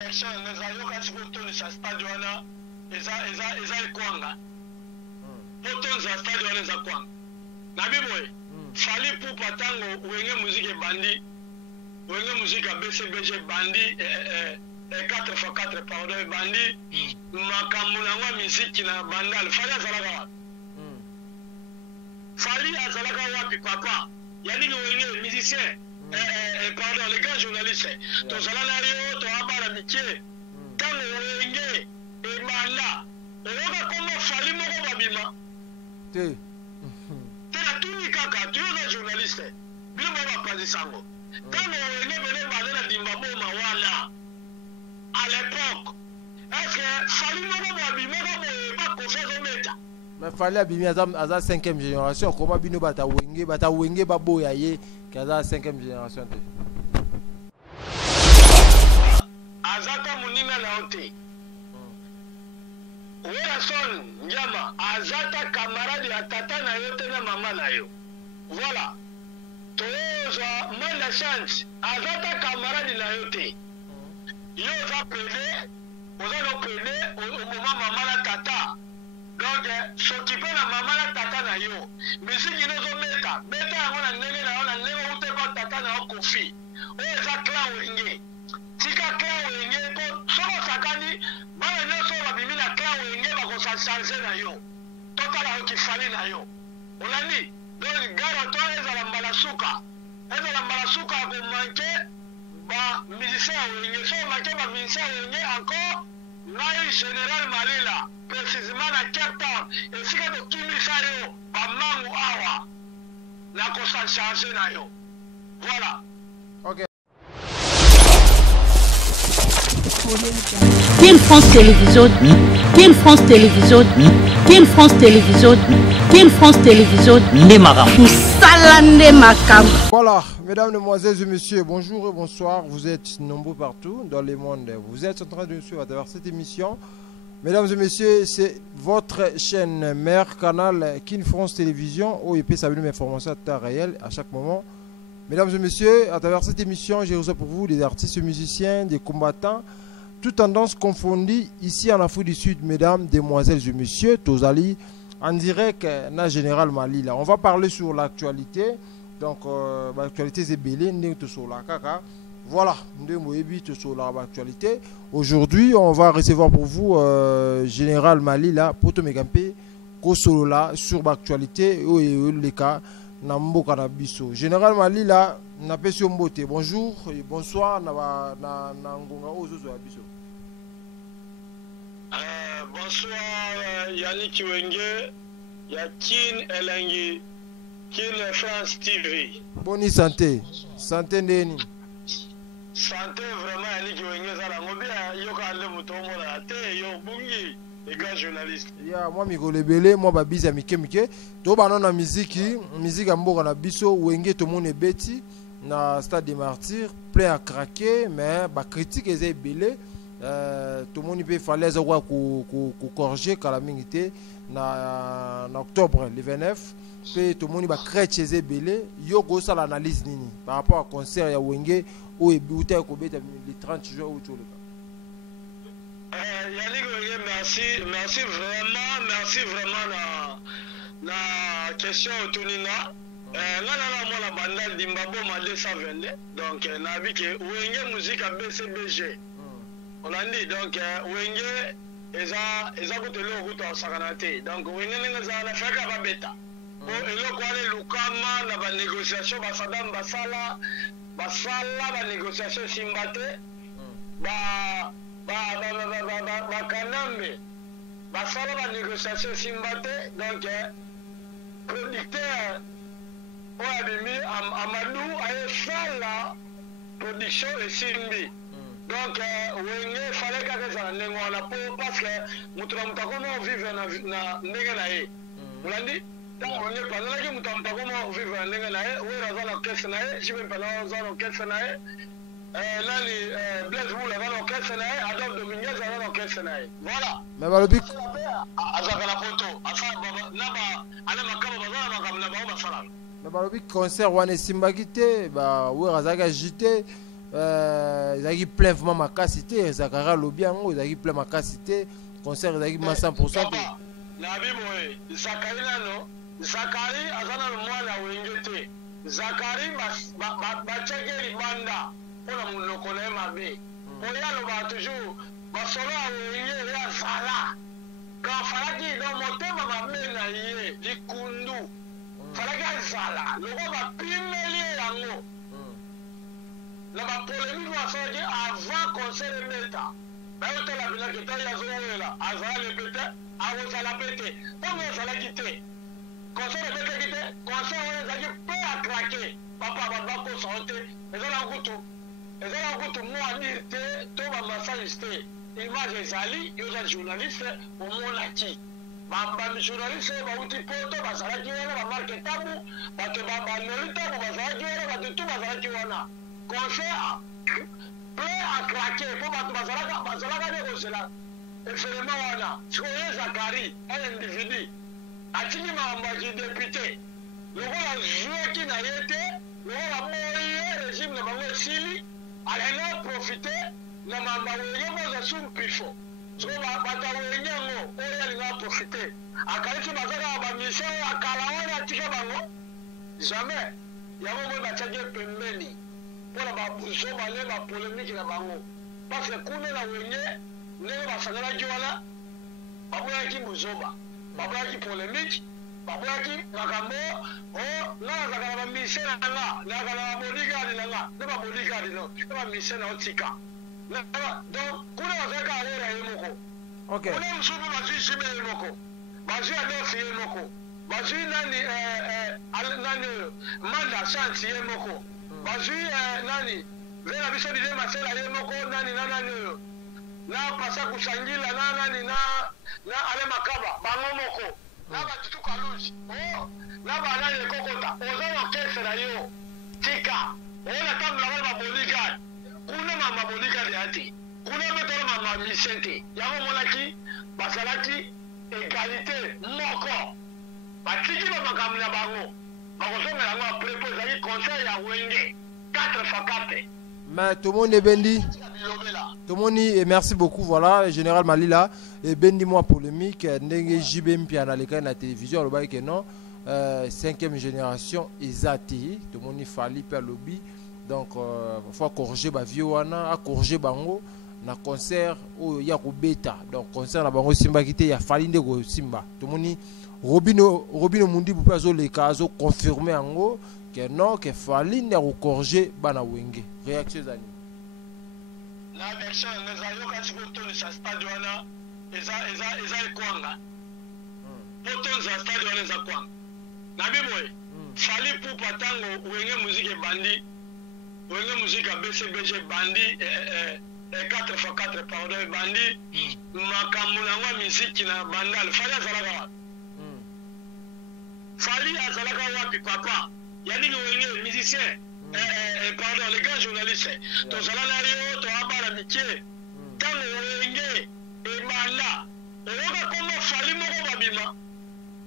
Nazayoka Chiboton sa stade wana eza ekwanga. Boton sa stade wana eza kwanga. Nabi boy. Fali Poupa tango wenge musique bandi. Wenge musique BCBG bandi 4x4 pardon bandi. Makambo na musique na bandal fali azalaka wapi? Fali azalaka wapi papa? Yani wenge musicien. Pardon, les grands journalistes, tous les années, tu as pas l'amitié. Quand on est et là, on va comment fallait me babima. Tu as tout mis caca, tu es un journaliste. Bien, on va pas dire ça. Quand on est venu à Dimbabo Mawana, à l'époque, est-ce que fallait me babima, pas confiance au méta? Mais fallait abîmer à la 5e génération. Comment bino bata wenge babo yaye kaza 5e génération. Azata munina na ote. Wera son nyama azata camarade ya tata na yote na mama na yo. Voilà. Tozo mal la chance. Azata camarade na yote. Yo za pele, oza no pele au moment maman la tata. Donc, s'occuper de la maman la tata na yo. Mais si nous sommes bêta, on a négé na négé ou te pas tata na kofi. O eza clan wenge. Tika clan wenge ko soko sakani, ba na so ba bimi na clan wenge ba ko sa changer na yo. Total a ki fali na yo. Olani, donc garo to eza la malasuka. Eza la malasuka ko manke ba musicien wenge, so manke ba musicien wenge encore Nai Général Malila, précisément à Cape Town, et si vous avez tout mis ça, Bamangu Awa, la conscience changée. Voilà. Ok. King France Télévision, King France Télévision, King France Télévision, King France Télévision, les marins. Voilà, mesdames, mesdemoiselles et messieurs, bonjour et bonsoir. Vous êtes nombreux partout dans le monde. Vous êtes en train de nous suivre à travers cette émission. Mesdames et messieurs, c'est votre chaîne mère, canal King France Télévision, où il peut savoir mes informations à temps réel à chaque moment. Mesdames et messieurs, à travers cette émission, j'ai reçu pour vous des artistes musiciens, des combattants, toutes tendances confondues ici en Afrique du Sud, mesdames, demoiselles et messieurs, Tozali, en direct na Général Mali. Là. On va parler sur l'actualité. Donc, l'actualité c'est belé, voilà, l'actualité. Aujourd'hui, on va recevoir pour vous Général Mali là, Poto Megampe, Kosolola sur l'actualité et les cas Nambo Kanabiso. Général Mali là, Napesio Mbote. Bonjour et bonsoir. Bonsoir Yannick Wenge, Yakin Elengi, Kin France TV. Bonne santé. Santé Ndeni. Santé vraiment Yannick Wenge Zalangobi, Yoka Ale Mutomo la te, Yo Bungi, les grands journalistes. Ya, moi Migolebele, moi Babiza Mikemike. To banon na musique amboka na biso, Wenge to mon ebeti na Stade des Martyrs, plein à craquer, mais ba critique est belé. Tout le monde peut faire les avoir corriger calamité en octobre le 29 puis tout le monde va créer chez eux belé yo go ça l'analyse nini par rapport à concert ya Wenge ou ebuté ko beta le 30 juin ou tout le cas. Yannick Wenge, merci vraiment na question otunina ngana mwana bandal Dimbabo ma 222 donc na bi ke Wenge musique à BCBG. On a dit donc Wenge eza kotelo kuta sakanate donc Wenge nenga na faka ba beta bo eloko ale lukama na ba négociation ba sadam basala ba négociation simbate ba kanambe basala ba négociation simbate donc producteur o abimi Amadou aye sala production et simbi. Donc, Wenge fallait que ça n'ait parce que nous comment vivre na ndenge. Vous l'avez dit? Donc, on est pas là que nous comment vivre na ndenge. Où est la caisse na? Je vais pas la caisse na. Là, les Blaise Boule la caisse na. Adolphe Dominguez la caisse na. Voilà. Mais Balobi. Azaka la photo. Asa naba ale makaba bazana makaba na ba sala. Mais Balobi concert wane simbakite ba où Razaka JT ezalaki plein vraiment makasi te Zakari alobi yango ezalaki plein makasi te concert ezalaki ma 100% te nabi boye Zakari nano Zakari aza nano mwana wenge te Zakari batiaki libanda mpona monoko na ye mabe oyo aloba toujours basolo ya wenge ye azala quand falaki dans motema mabe na ye likundu falaki azala loko bapimeli yango na bapolémique basalaki avant concert ebeta bayotala bilaki ta ye azowelela azala lepete akozala pe te ntango ezalaki te concert ebetaki te concert wana ezalaki mpe akrake papa babakosa o te ezala kutu mwani te to bamassage te image ezali yoza journaliste omonaki bamijournaliste bauti poto bazalaki wana bamarke tabu bato banoli tabu bazalaki wana bato tu bazalaki wana concert plein akrake mpo bato bazalaka nde kozela efelema wana sikoye Zakari un individu atiki makambo ya kidepute lokola zwaki na ye te lokola moi ye régime na bango esili alinga profite na makambo awenge moza sumpifo soko bato awenge yango oyo alinga profite akalisi bazaka bamission akala wana atika bango jamais yango moi batiaki pembeni mpona babuzoba ne bapolémike na bango parce que kuna na wenge ndenge basangalaki wana baboyaki buzoba baboyaki polémique baboyaki makambo nga nazaka na bamise na nga nazaka na babodigadi na nga nde babodigadi no nde bamise na otika donc kuna bazalaka alera ye moko kuna mosusu mpe bazwi jime ye moko bazwi adofi ye moko bazwi nani oyo manda chance ye moko bazwi nani vena biso dide masela ye moko nani na nani oyo na pasa kusangila na nani na ale makaba bango moko na batutu kaluzi na banani ekokota oza na orchestre na yo tika oyo natambulaka na bodyguard kuna mama bodyguard ya te kuna mpe tolo mama mission te yango omonaki basalaki égalité moko batiki bamakambo na bango bakosongela yango apres po ezalaki conseil ya wenge 4x4 mais tout le monde est bendi. Tout le monde est merci beaucoup. Voilà, Général Malila et bendi moi polémique. Ndenge JBM piana les cas na télévision le bail que non. 5e génération Ezati. Tout le monde fallait per lobby. Donc faut corriger ba vieux wana, corriger bango na concert o ya ko beta. Donc concert na bango Simba kité ya fallait ndeko Simba. Tout le monde Robino Mundi pour pas les cas confirmer ango. Que non, que fallait ne corriger bana wenge. Réaction zani. La version les ayoka siboto ni sa stade wana eza ekwanga. Poto za stade wana eza kwanga. Na bimoye. Fallait pour patango wenge musique bandi. Wenge musique BCBG bandi 4x4 pardon bandi makambo na musique na bandal fallait azalaka. Fallait azalaka wapi papa. Yannick Wenge, musicien, pardon, les grands journalistes, ton salaire, ton abat l'amitié, tant Wenge et Manda, on va comment fallu mon babima.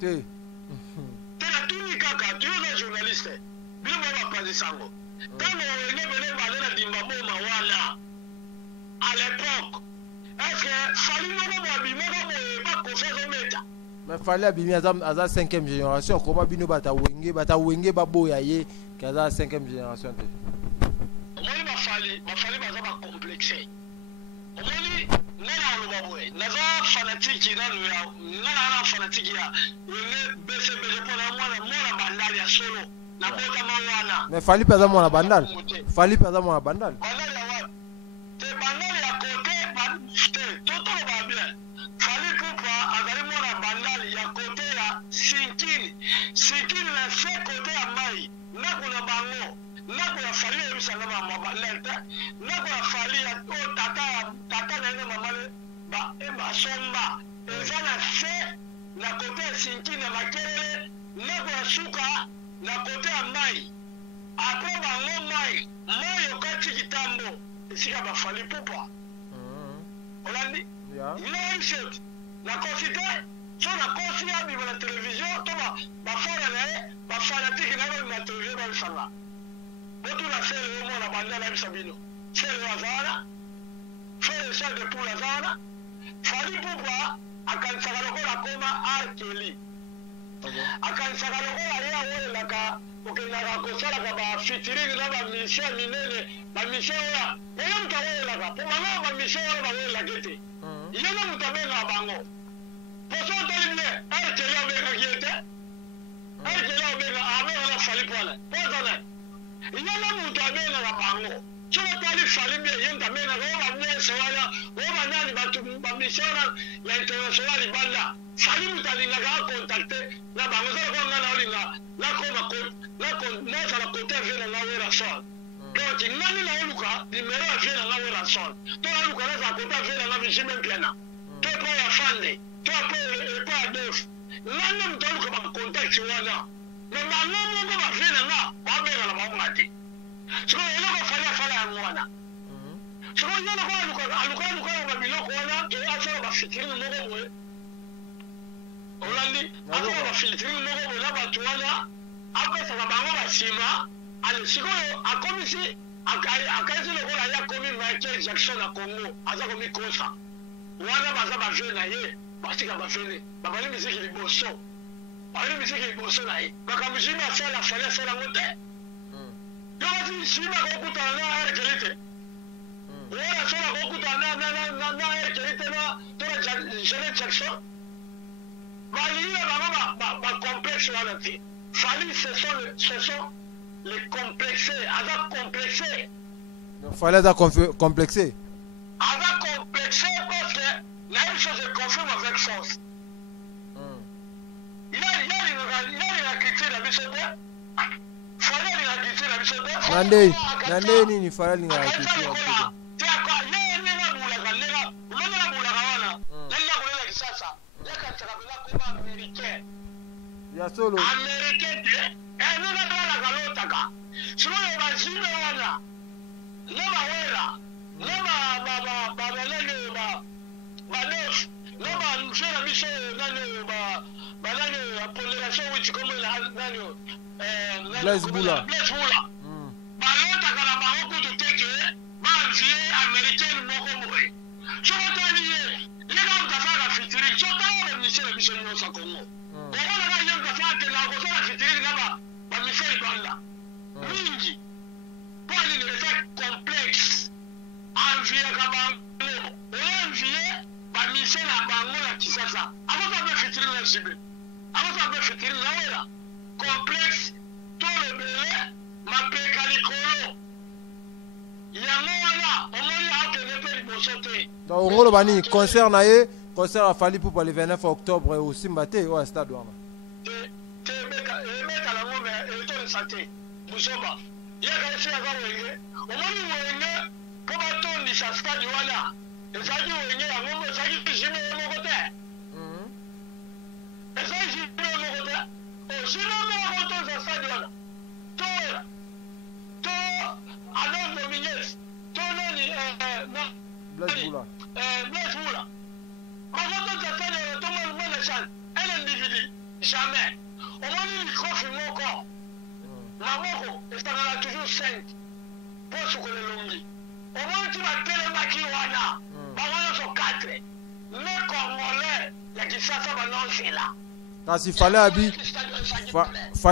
Tu es tout ni kaka, tu es un journaliste, bien moi pas de sango. Tant Wenge venait parler de Dimbabo Mawana, à l'époque, est-ce que fallu mon babima, pas confiance au méta? Mais fallait abîmer à la 5e génération. Comment bino bata wenge babo yaye kaza 5e génération. Omoni ba fallait ba complexé. Omoni nana lo baboye. Naza fanatique nana fanatique ya. Wenge BCBG pour moi bandal ya solo. Na bota mawana. Mais fallait pas moi la bandal. Fallait pas moi la bandal. Bandal ya wa. Te bandal ya côté toto ba bien. Fallait pour azali mona bandal ya côté ya Sinkini na se côté ya mai nako na bango nako ya fali ya bisanga mama balenta nako ya fali ya tata na ene mama ba somba eza na se na côté ya Sinkini na makelele nako ya suka na côté ya mai après bango mai okati kitambo esika ba fali pupa olandi no shit na considère sur la conscience de la télévision toba ba fanatique na ba télévision ba sanga botu na sele mo na banda na bisabino selo azana frère Charles de Poule azana Fally Ipupa akanisaka lokola koma Arkeli akanisaka lokola ye awelaka okendaka kosalaka bafitiringi na bamisio minene bamisio oya oyo mutu awelaka po bango bamisio wana bawelaka ete ye na mutu abengaka bango poso otali bie Arkeli abengaki ete Arkeli abenga na Fally Ipupa pozana ye na mutu abengaka bango soki otali Fally bie ye mutu abengaka oyo bamiese wana oyo banani bato bamisio wana ya international libanda Fally mutu alingaka akontakte na bango ezala kwa nga na olinga nazala kote avie na nga wera sol donc ngani na oluka nimero avie na nga wera sol to aluka nazala kote avie na nga vigime mpiana to epa ya fande to epa ya def ngani mutu aluka bakontakti wana me bango moko bavie na nga babenga na bango te sikoyo eloko Fally afala yango wana sikoyo ye loko aluka na babiloko wana to asala bafitiringi moko boye olandi asala bafitiringi moko boye na bato wana apesaka bango basima ale sikoyo akomisi akaisi lokola ye akomi Michael Jackson na Congo aza komikosa wana baza bavie na ye basika bavene babali misiki liboso na ye makambo jimi asala Fally asalango te yo basi shima kokutana na Arkeli te wona sola kokutana na Arkeli te tona Janet Jackson balingi bango bacomplexe wana te Fally ce sont les complexés aza complexé Fally aza complexé parce que la même chose se confirme avec force il a critiqué la biso te Fally a critiqué la biso te nande nini Fally alinga critiqué ya solo américain nuna dala galotaka sikoyo bazime wana ne bawela ne babalani badef ne bafera biso nani banani apondération witi komela nani Blaise Bula balotaka na bango kutu teke banvie américaine moko boye soko tali ye yeka mutafaka fitiri sotala misele biso nyonso Kongo okolaka ye mutafaka na kosala fitiri na bamisele banda mingi po alini eza complexe anviaka bango oyo anvie bamisele na bango na Kisasa akosa mpe fitiri na jibe akosa mpe fitiri na wela complexe to lebele mapeka likolo yango wana omoni akende mpe liboso te donc ongoloba nini concert na ye concert ya Fally Ipupa le 29 octobre osimba te oyo stade wana te emeka nango me etolesa te buzoba yaka esi aza wenge omoni wenge mpo batondisa stade wana ezalaki wenge yango ezalaki jime ye moko te ezalaki jime ye moko te jime moko toza stade wana toela to Adolphe Dominguez to nani Blaise Bula mazotoza stade wana to mwana chan un individu jamais omoni mikofi moko maboko esangana toujours 5 mpo sukola elongi omoni ti batelemaki wana bango nyonso 4 me congolais ya Kisasa banozela kasi Fally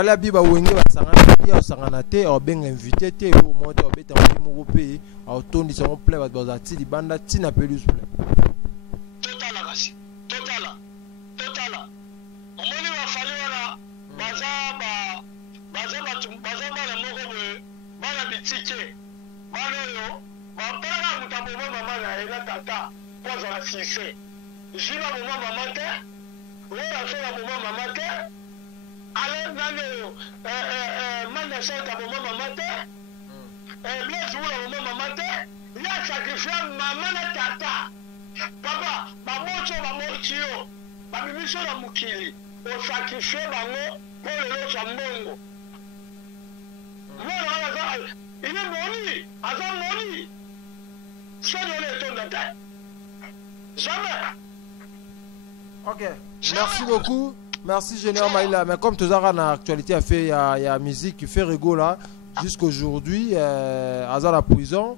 abi bawenge basangana ya osangana te obenga invité te o moto obeta moko pe autondisa ngo plein bato bazati libanda tina pelouse plein totala omoni bafali wana baza bana moko boye bana bitike bana oyo bapelaka moto aboma mama na ye na tata mpo azala sise jima boma mama te oyo asola boma mama te ale nani oyo manda sota boma mama te Blaise Bula boma mama te ya sakrifia mama na tata papa bamoti yo bamimiso na mokili osakrifie bango mpo lelo sa mbongo mwana wana aza moni sodi wana etonda te jamais. Ok, merci beaucoup. Merci Général Maïla. Mais comme tout ça, dans l'actualité, il y a musique qui fait rigolo là. Jusqu'aujourd'hui, à la prison,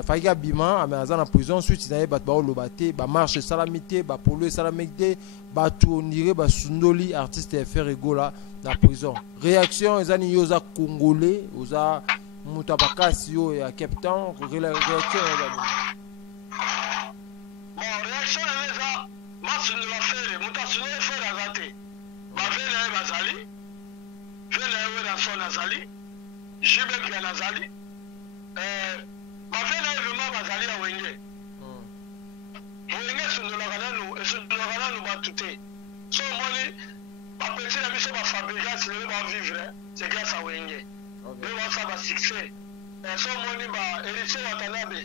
Faïga Bima, mais en prison, suite ils avaient battu l'obate, ba marche salamité, ba polo salamité, ba tournire, ba sundoli, artiste FR Egola dans prison. Réaction, ils ont yosa congolais, osa mutabakasio et à Cape Town, réaction. Bon, réaction, ma sunu la faire, mutasunu faire la zate. Ba vele bazali, vele na son azali, jibe pia nazali. Bafena vraiment bazali ya wenge. Wenge sundola nous batute. So moni ba petit la biso ba fabricants le ba vivre, c'est grâce à wenge. Le ba ça ba succès. So moni ba héritier watanabe.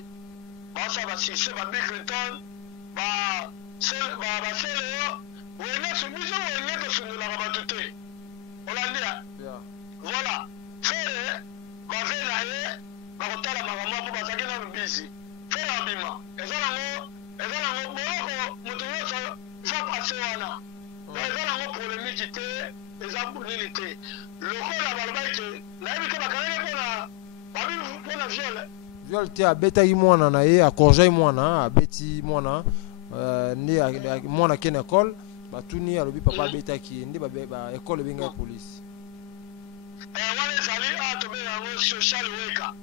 Ba ça ba succès ba Bill Clinton ba sel wenge sunbiso wenge to sundola ba batute. Olandia. Voilà. Faire ba vena ye bakotala makambo po bazaki na mbisi fera abima ezala ngo boloko moto nyonso va pase wana ezala ngo polémique te eza nini te lokola balobaki ke nayebi te bakangaki mpona viole te abetaki mwana na ye akorjai mwana abeti mwana nde mwana akende ekole batuni alobi papa abetaki nde ekole ebengai polisi wana ezali tobenga yango social worker.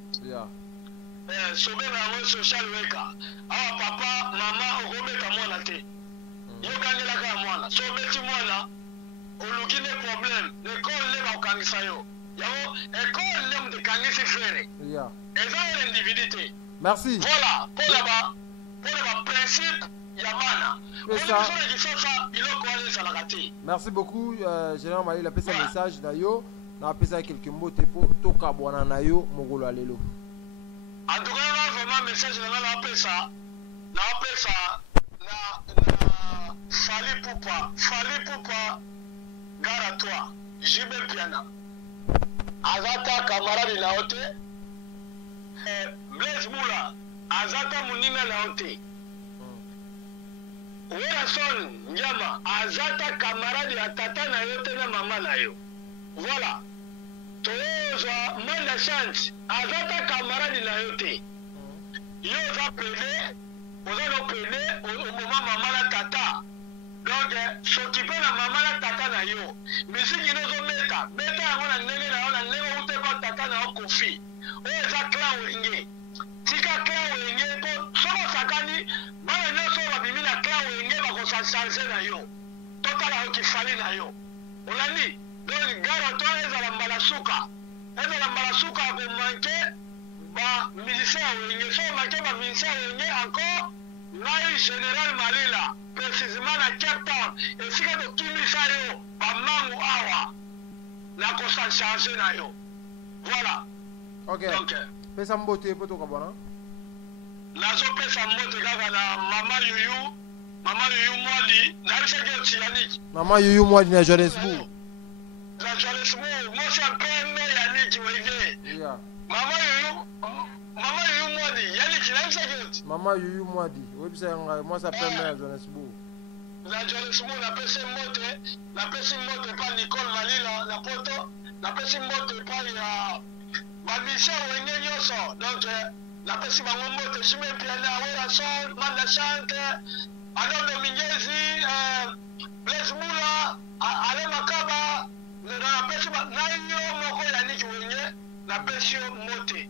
Sobenga yango social worker. Awa papa mama okobeta mwana te. Yokangelaka ya mwana. So beti mwana oluki ne problème. Ekole le bakangisa yo. Yango ekole le mtekangisi frère. Eza un individu te. Merci. Voilà. Pour la principe ya mana. Merci beaucoup Général Malila pesa message na yo. Na pesa quelques mots pour toka bwana na yo mogolo alelo. En tout cas, vraiment message na pesa na Fali Poupa gare à toi Jibe Piana azata camarade na ote Blaise Moula azata munina na ote Wilson Nyama azata camarade ya tata na yo te na mama na yo. Voilà. Toza manda chance azata camarade na yo te. Yo za pele, oza no pele au moment mama la tata. Donc s'occuper na mama la tata na yo. Misiki nozo meta yango na ndenge ute kwa tata na yo kofi. Oyo za clan wenge. Tika clan wenge po soko sakani bana nyonso babimi na clan wenge bakosa change na yo. Totala okifali na yo. Olandi donc gare toi ezala mbala suka ko manke ba musicien wenge so manke ba musicien wenge encore ngai général Malila précisément na Cape Town esika to kimisa yo ba mangu awa na ko sa changer na yo. Voilà. OK. Donc pesa mbote poto ka bona nazo pesa mbote kaka na mama yuyu mwali na riseke tianik mama yuyu mwali na Johannesburg. Moi c'est un peu Yannick Wege. Mama Yuyu Mwadi, Yannick, il a une seconde. Mama Yuyu Mwadi, oui, moi ça s'appelle Johannesburg. La Johannesburg, la PC Mote, pas Nicole Malila, la poto, la PC Mote, pas Babisha Wenge Nyoso. Donc, la PC Mote, je mets Piana, Werason, Manda Chante, Adam Dominguezi, Blaise Moula, Ale Makaba. Na pesi na yo moko ya niki wenye na pesi mote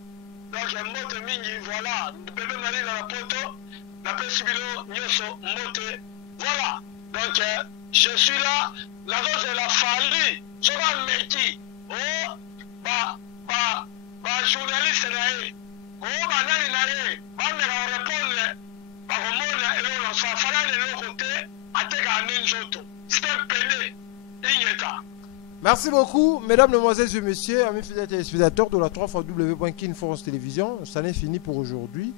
donc mote mingi voilà bébé Marie na poto na pesi bilo nyoso mote voilà donc je suis là la dose de la Fali soba meki oh ba journaliste na ye oh ba nani na ye ba me ka répondre ba komona elona sa fala le côté ateka nenzoto c'est un pédé inyeta. Merci beaucoup, mesdames, mesdemoiselles et messieurs, amis fidèles téléspectateurs de la 3x Télévision. Ça n'est fini pour aujourd'hui.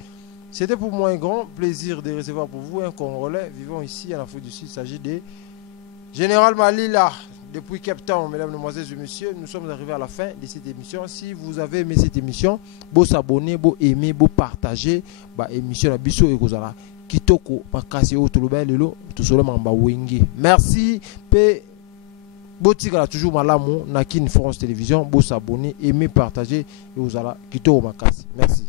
C'était pour moi un grand plaisir de recevoir pour vous un Congolais vivant ici en Afrique du Sud. Il s'agit de Général Malila depuis Cape Town. Mesdames, mesdemoiselles et messieurs, nous sommes arrivés à la fin de cette émission. Si vous avez aimé cette émission, vous s'abonner, vous aimer, vous partager l'émission à Bisso et Kozala. Kitoko, Pakasi, Otoloba, Lelo, tout cela, Mamba Wenge. Merci, Botika toujours malamu na Kin France Télévision, vous s'abonner, aimer, partager et vous allez quitter au Makasi. Merci.